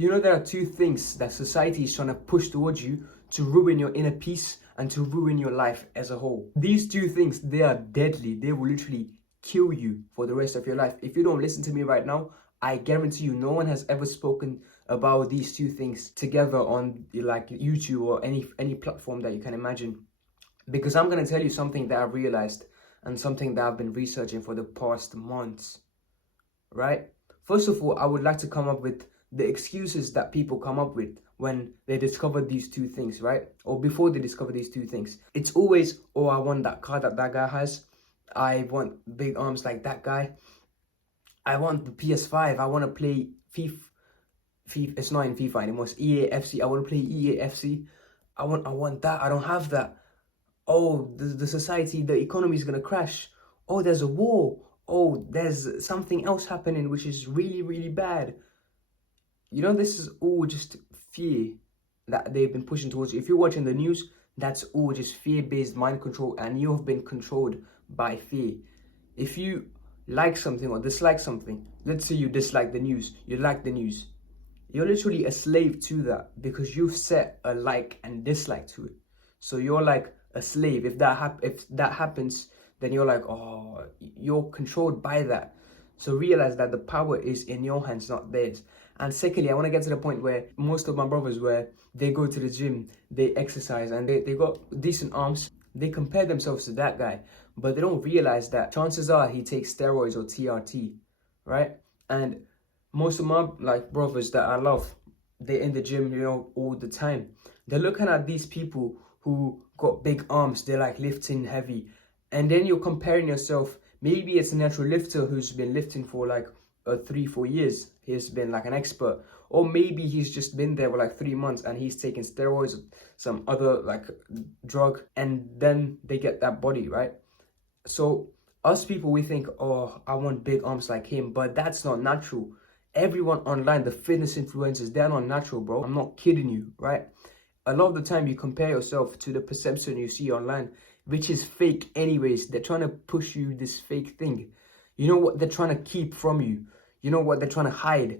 You know, there are two things that society is trying to push towards you to ruin your inner peace and to ruin your life as a whole. These two things, they are deadly. They will literally kill you for the rest of your life. If you don't listen to me right now, I guarantee you no one has ever spoken about these two things together on like YouTube or any platform that you can imagine. Because I'm going to tell you something that I've realized and something that I've been researching for the past months, right? First of all, I would like to come up with the excuses that people come up with when they discover these two things, right? Or before they discover these two things. It's always, oh, I want that car that that guy has. I want big arms like that guy. I want the PS5. I want to play FIFA. It's not in FIFA anymore. It's EAFC. I want to play EAFC. I want that. I don't have that. Oh, the society, the economy is going to crash. Oh, there's a war. Oh, there's something else happening which is really, really bad. You know, this is all just fear that they've been pushing towards you. If you're watching the news, that's all just fear-based mind control, and you have been controlled by fear. If you like something or dislike something, let's say you dislike the news, you like the news, you're literally a slave to that because you've set a like and dislike to it. So you're like a slave. If that happens, then you're like, oh, you're controlled by that. So realize that the power is in your hands, not theirs. And secondly, I want to get to the point where most of my brothers, where they go to the gym, they exercise, and they got decent arms. They compare themselves to that guy, but they don't realize that chances are he takes steroids or TRT, right? And most of my like brothers that I love, they're in the gym, you know, all the time. They're looking at these people who got big arms, they're like lifting heavy. And then you're comparing yourself. Maybe it's a natural lifter who's been lifting for like 3-4 years. He's been like an expert. Or maybe he's just been there for like 3 months and he's taking steroids, some other like drug, and then they get that body, right? So us people, we think, oh, I want big arms like him, but that's not natural. Everyone online, the fitness influencers, they're not natural, bro. I'm not kidding you, right? A lot of the time you compare yourself to the perception you see online, which is fake anyways. They're trying to push you this fake thing. You know what they're trying to keep from you? You know what they're trying to hide?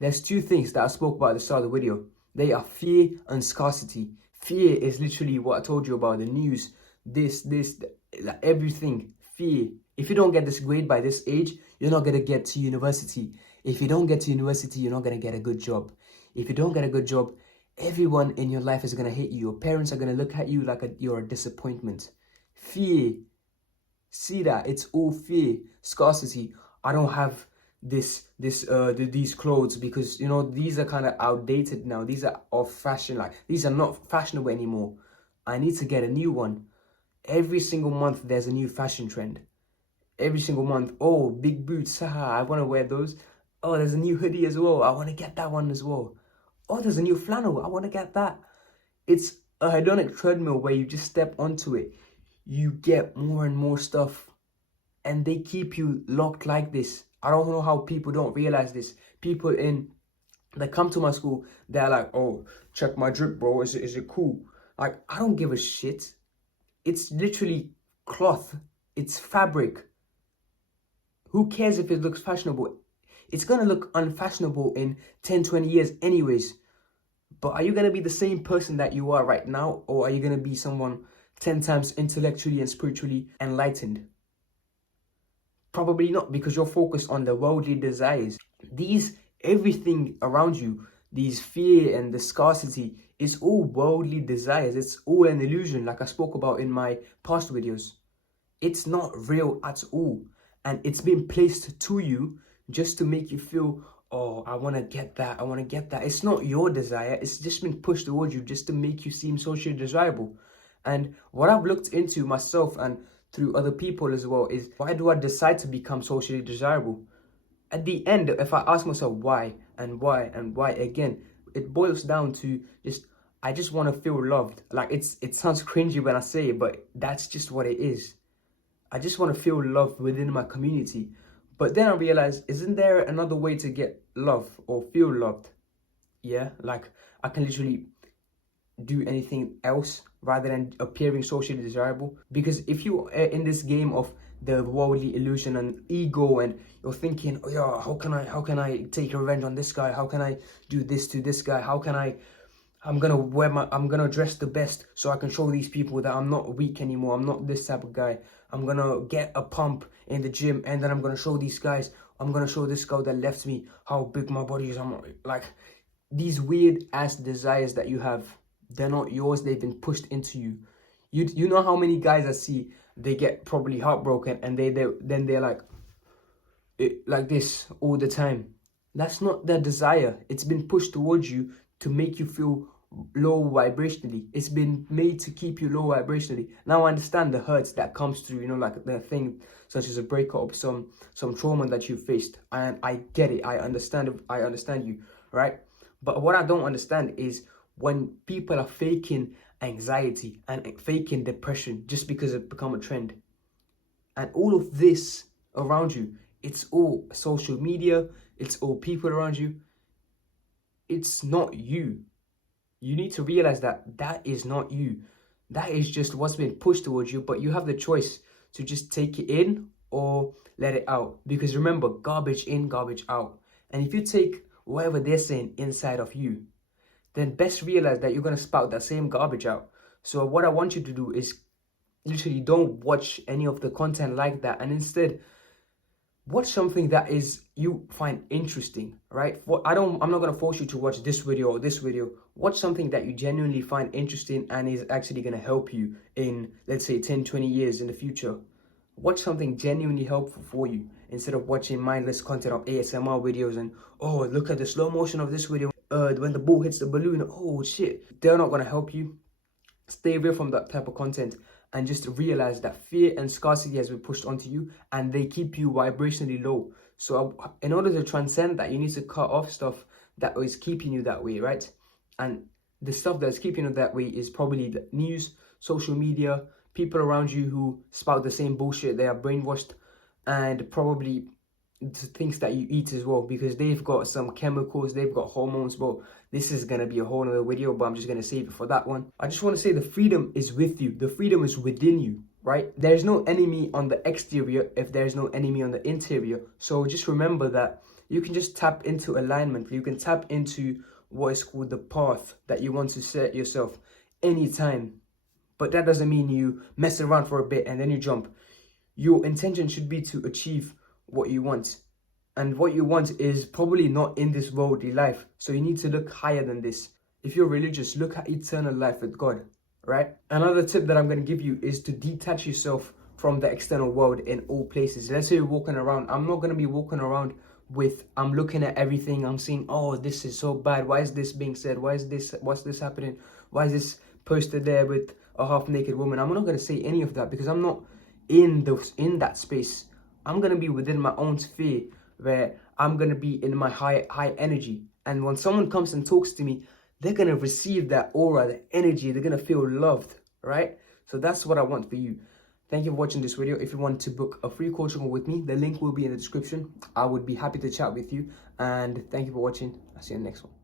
There's two things that I spoke about at the start of the video. They are fear and scarcity. Fear is literally what I told you about, the news, this, like everything. Fear. If you don't get this grade by this age, you're not going to get to university. If you don't get to university, you're not going to get a good job. If you don't get a good job, everyone in your life is going to hate you. Your parents are going to look at you like you're a disappointment. Fear. See that? It's all fear. Scarcity. I don't have these clothes because, you know, these are kind of outdated now. These are off fashion. Like, these are not fashionable anymore. I need to get a new one. Every single month, there's a new fashion trend. Every single month. Oh, big boots. Haha, I want to wear those. Oh, there's a new hoodie as well. I want to get that one as well. Oh, there's a new flannel. I want to get that. It's a hedonic treadmill where you just step onto it. You get more and more stuff. And they keep you locked like this. I don't know how people don't realize this. People that come to my school, they're like, oh, check my drip, bro. Is it cool? Like, I don't give a shit. It's literally cloth. It's fabric. Who cares if it looks fashionable? It's going to look unfashionable in 10, 20 years anyways. But are you going to be the same person that you are right now? Or are you going to be someone 10 times intellectually and spiritually enlightened? Probably not, because you're focused on the worldly desires. Everything around you, these fear and the scarcity, is all worldly desires. It's all an illusion, like I spoke about in my past videos. It's not real at all. And it's been placed to you just to make you feel, oh, I want to get that, I want to get that. It's not your desire. It's just been pushed towards you just to make you seem socially desirable. And what I've looked into myself and through other people as well is, why do I decide to become socially desirable? At the end, if I ask myself why and why and why again, it boils down to I just want to feel loved. Like, it sounds cringy when I say it, but that's just what it is. I just want to feel loved within my community. But then I realized, isn't there another way to get love or feel loved? Yeah, like I can literally do anything else rather than appearing socially desirable. Because if you are in this game of the worldly illusion and ego, and you're thinking, oh yeah, how can I take revenge on this guy? How can I do this to this guy? I'm gonna dress the best so I can show these people that I'm not weak anymore. I'm not this type of guy. I'm gonna get a pump in the gym, and then I'm gonna show these guys. I'm gonna show this girl that left me how big my body is. I'm like, these weird ass desires that you have, they're not yours. They've been pushed into you. You know how many guys I see, they get probably heartbroken and they're like this all the time. That's not their desire. It's been pushed towards you to make you feel low vibrationally. It's been made to keep you low vibrationally. Now I understand the hurts that comes through, you know, like the thing such as a breakup, some trauma that you faced, and I get it. I understand you, right? But what I don't understand is when people are faking anxiety and faking depression just because it become a trend. And all of this around you, it's all social media, it's all people around you. It's not you. You need to realize that that is not you. That is just what's been pushed towards you, but you have the choice to just take it in or let it out. Because remember, garbage in, garbage out. And if you take whatever they're saying inside of you, then best realize that you're going to spout that same garbage out. So what I want you to do is literally don't watch any of the content like that, and instead watch something that is you find interesting, right? I'm not going to force you to watch this video or this video. Watch something that you genuinely find interesting and is actually going to help you in, let's say, 10, 20 years in the future. Watch something genuinely helpful for you instead of watching mindless content of ASMR videos and, oh, look at the slow motion of this video. When the ball hits the balloon, oh shit. They're not going to help you. Stay away from that type of content and just realize that fear and scarcity has been pushed onto you and they keep you vibrationally low. So in order to transcend that, you need to cut off stuff that is keeping you that way, right? And the stuff that's keeping you that way is probably the news, social media, people around you who spout the same bullshit. They are brainwashed, and probably the things that you eat as well, because they've got some chemicals, they've got hormones. But this is going to be a whole other video, but I'm just going to save it for that one. I just want to say the freedom is with you. The freedom is within you, right? There's no enemy on the exterior if there's no enemy on the interior. So just remember that you can just tap into alignment. You can tap into what is called the path that you want to set yourself anytime. But that doesn't mean you mess around for a bit and then you jump. Your intention should be to achieve what you want. And what you want is probably not in this worldly life. So you need to look higher than this. If you're religious, look at eternal life with God, right? Another tip that I'm going to give you is to detach yourself from the external world in all places. Let's say you're walking around. I'm not going to be walking around with, I'm looking at everything. I'm seeing, oh, this is so bad. Why is this being said? What's this happening? Why is this posted there with a half-naked woman? I'm not going to say any of that because I'm not in that space. I'm going to be within my own sphere where I'm going to be in my high energy. And when someone comes and talks to me, they're going to receive that aura, the energy. They're going to feel loved, right? So that's what I want for you. Thank you for watching this video. If you want to book a free coaching call with me, the link will be in the description. I would be happy to chat with you. And thank you for watching. I'll see you in the next one.